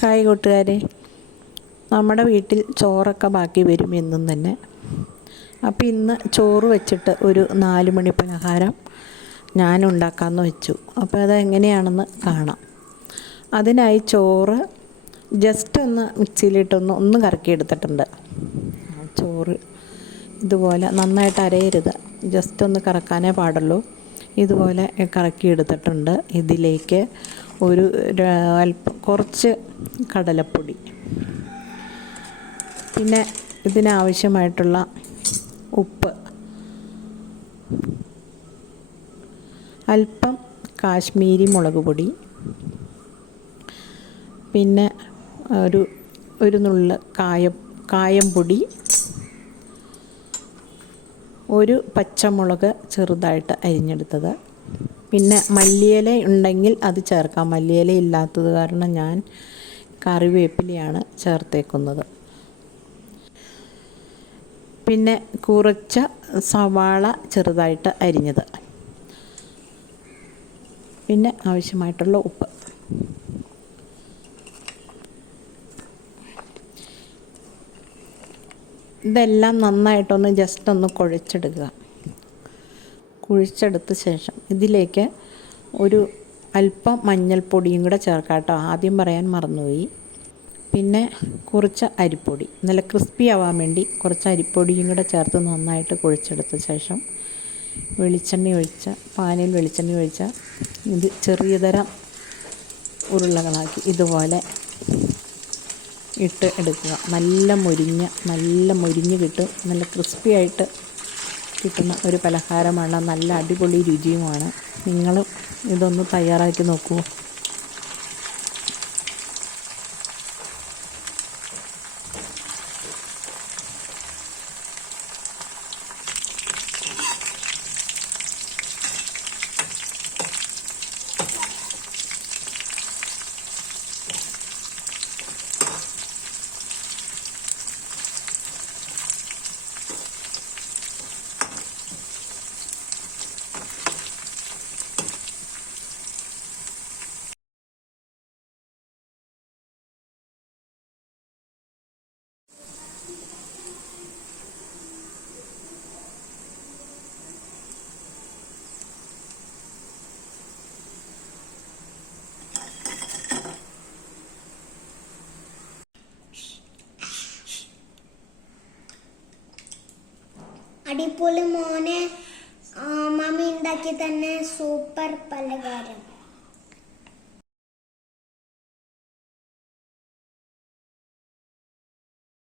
Hi കൂട്ടുകാരെ, നമ്മുടെ വീട്ടിൽ ചോറൊക്കെ ബാക്കി വരും എന്നും തന്നെ. അപ്പോൾ ഇന്ന് ചോറ് വെച്ചിട്ട് ഒരു 4 മണി പലഹാരം ഞാൻ ഉണ്ടാക്കാമെന്ന് വെച്ചു. അപ്പോൾ അതെങ്ങനെയാണെന്ന് കാണാം. അതിനായി ചോറ് ജസ്റ്റ് ഒന്ന് മിക്സിയിലിട്ടൊന്ന് കറക്കിയെടുത്തിട്ടുണ്ട്. ചോറ് ഇതുപോലെ നന്നായിട്ട് അരയരുത്, ജസ്റ്റ് ഒന്ന് കറക്കാനേ പാടുള്ളൂ. ഇതുപോലെ കറക്കിയെടുത്തിട്ടുണ്ട്. ഇതിലേക്ക് കുറച്ച് കടലപ്പൊടി, പിന്നെ ഇതിനാവശ്യമായിട്ടുള്ള ഉപ്പ്, അല്പം കാശ്മീരി മുളക് പൊടി, പിന്നെ ഒരു നുള്ള് കായം പൊടി, ഒരു പച്ചമുളക് ചെറുതായിട്ട് അരിഞ്ഞെടുത്തത്, പിന്നെ മല്ലിയില ഉണ്ടെങ്കിൽ അത് ചേർക്കാം. മല്ലിയില ഇല്ലാത്തത് കാരണം ഞാൻ കറിവേപ്പിലയാണ് ചേർത്തേക്കുന്നത്. പിന്നെ കുറച്ച് സവാള ചെറുതായിട്ട് അരിഞ്ഞത്, പിന്നെ ആവശ്യമായിട്ടുള്ള ഉപ്പ്. ഇതെല്ലാം നന്നായിട്ടൊന്ന് ജസ്റ്റ് ഒന്ന് കുഴച്ചെടുക്കുക. കുഴിച്ചെടുത്ത ശേഷം ഇതിലേക്ക് അല്പം മഞ്ഞൾപ്പൊടിയും കൂടെ ചേർക്കാം കേട്ടോ, ആദ്യം പറയാൻ മറന്നുപോയി. പിന്നെ കുറച്ച് അരിപ്പൊടി, നല്ല ക്രിസ്പി ആവാൻ വേണ്ടി കുറച്ച് അരിപ്പൊടിയും കൂടെ ചേർത്ത് നന്നായിട്ട് കുഴിച്ചെടുത്ത ശേഷം പാനിൽ വെളിച്ചെണ്ണ ഒഴിച്ച് ഇത് ചെറിയ തരം ഉരുളകളാക്കി ഇതുപോലെ ഇട്ട് എടുക്കുക. നല്ല മൊരിഞ്ഞ് കിട്ടും. നല്ല ക്രിസ്പി ആയിട്ട് കിട്ടുന്ന ഒരു പലഹാരമാണ്. നല്ല അടിപൊളി രുചിയുമാണ്. നിങ്ങളും ഇതൊന്ന് തയ്യാറാക്കി നോക്കൂ. അടിപൊളി മോനെ, മമ്മി ഉണ്ടാക്കി തന്നെ സൂപ്പർ പലഹാരം.